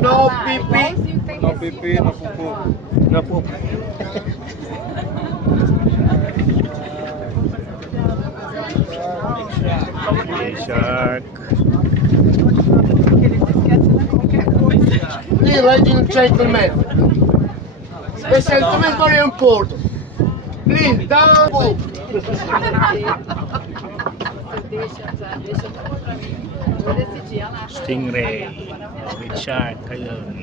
no pipi. No pipi, no pupu. No poop. Shark. Ladies and gentlemen, the sentiment is very important. Please, don't poop. Stingray. With shark. Ayun.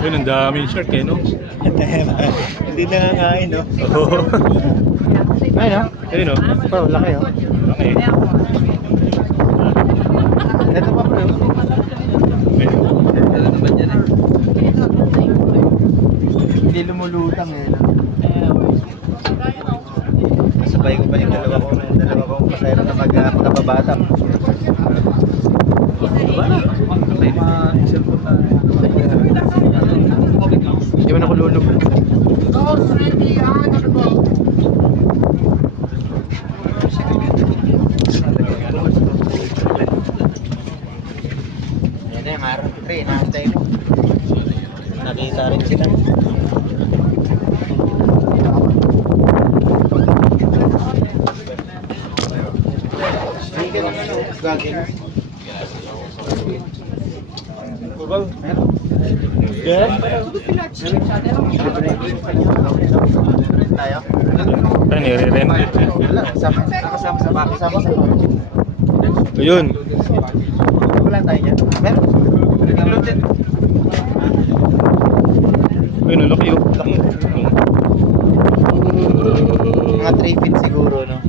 Yun, ang daming shark eh, no? Hindi nangangain, no? Oo. Ayun, no? Ayun, no? Bro, laki, oh. Okay. Ito pa, bro. Hindi lumulutang, eh, no? Sabay ko pa yung dalawa kong pasayro na magkababata. Hindi man ako lulog. Those ready on the boat. Yan na, Maron 3, nakantay mo. Nakita rin sila. Sige lang, ano, gagawin. Good? Tayo? Ayun, nire-rent. Wala, nakasama sa baka. Kasama sa baka. Ayun. Wala tayo dyan. Meron. Ayun, ang laki oh. Laki. Mga 3 feet siguro, no?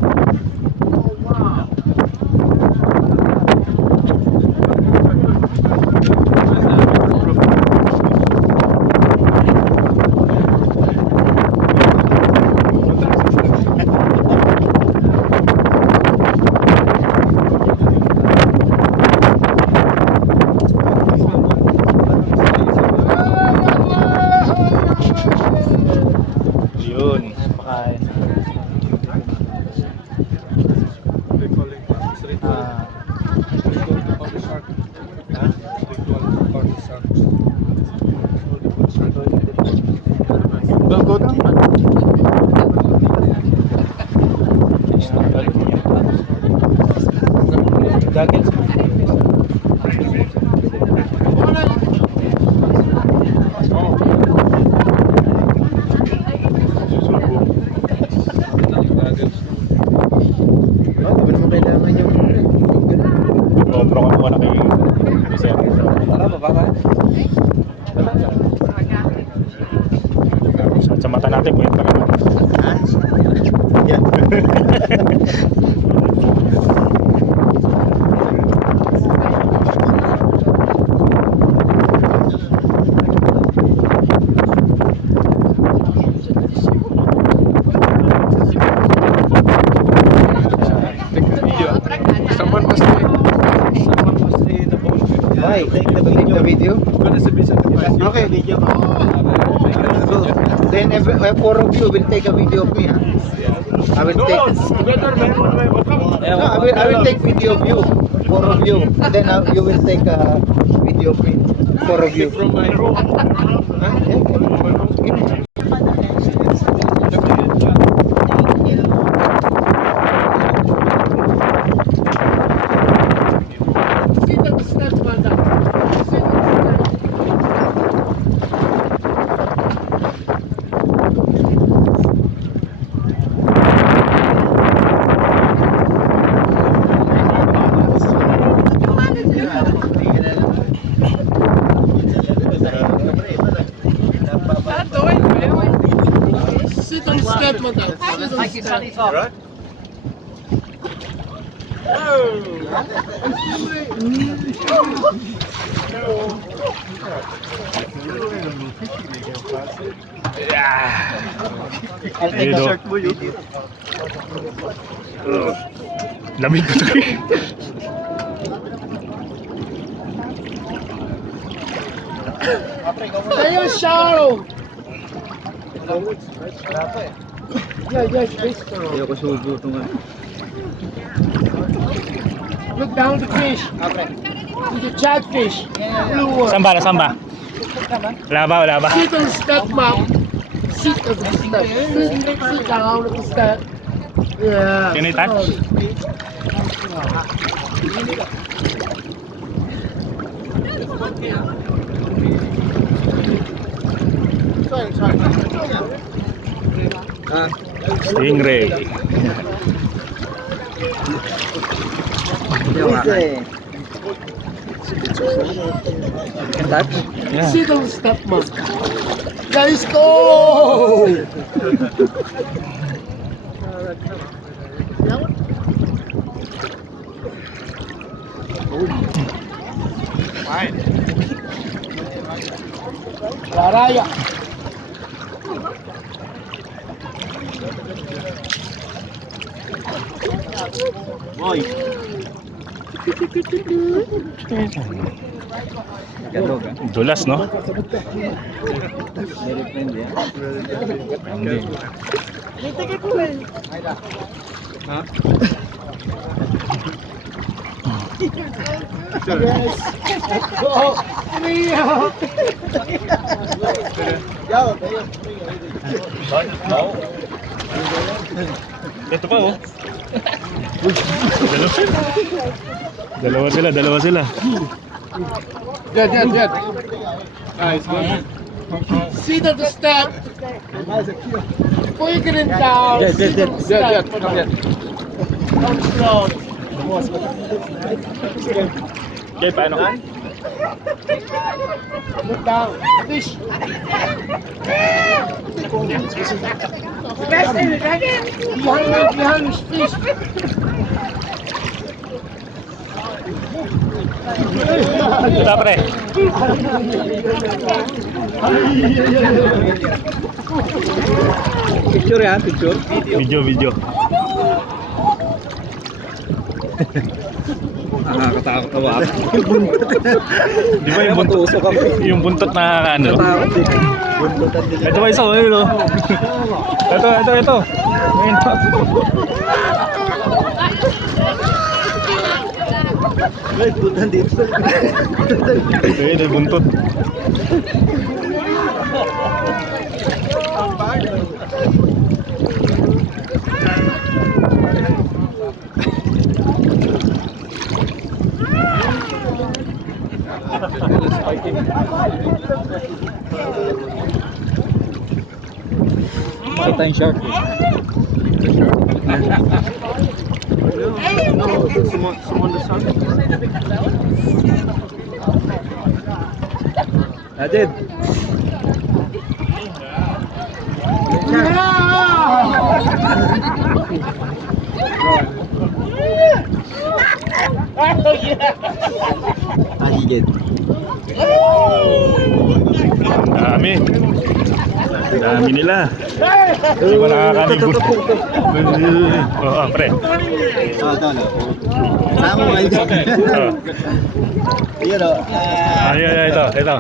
Ayun. Pakain. They call it ritual. Ritual of the shark. Ha? Ritual of the shark. So they put shark on it. Galgot. Goggles. Goggles. Oh, di ba naman kailangan yung... GoPro ka muna kay Sir. Para mababa. Sa mata natin, pwede pa naman. Ha? Yan. Someone must stay in the boat. Why? Take the video? Gonna be sacrificed. Okay, video. So, then four of you will take a video of me, huh? I will take... Together, man. No, I will take video of you. Four of you. And then you will take a video of me. Four of you. From my room. Huh? Yeah, See the steps, man. See the Sit on the step, man. Sit on the step. Right? I'll take a Ayun, short video. Lamig ko to. Tayo, Sharo! Yeah, yes, please. Ayoko subo ito nga. Look down the fish. The chatfish. Blue one. Saan ba? Saan ba? Wala ba? Wala ba? Sit on the step, mom. Sit on the step. Sit down on the step. Yeah. Can I touch? Stingray. Can touch? Yeah. Sit on the step, mom. Guys, go! Raraya. Tagalog ah. Dulas, no? Very friendly ah. Hindi. Yes. Go. Rio. Ito pa, oh. Dalawa sila, dalawa sila. Good. Nice one. Sit on the step. Before you get in down. Jet. Down slow. Okay, paano ka? Look down. Fish. Behind is fish. Ito, pre. Picture yan, picture. Video. Nakakatakot na ba? Di ba yung buntot? Matuusok ako. Yung buntot na ano? Nakatakot din. Buntutan din. Ito ba isa? Ayun, oh. Ito. Ayun. Ay, buntutan dito. Ayun, yung buntot. Makita yung shark. Someone the sun. Adid. Ahigit. Dami nila. Hindi ko nakakaligot. Pre. Ito. Tama mo ito. Ayan o. Ayun, ito.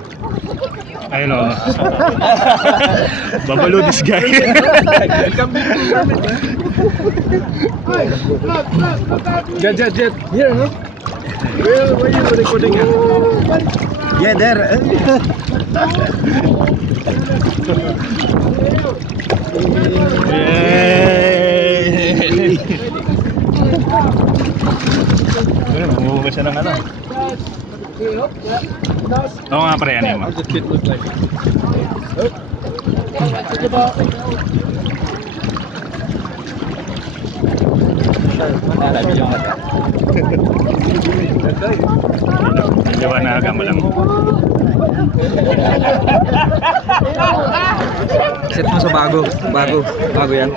Ayun, oh. Babalo this guy. Jet. Here, no? Where are you recording at? Yeah, there. Yay! Mamumuha siya ng ano. Oo nga, pre, ano yun? How's the kid look like? Jawa na agama lang. Set mo sa bago yan.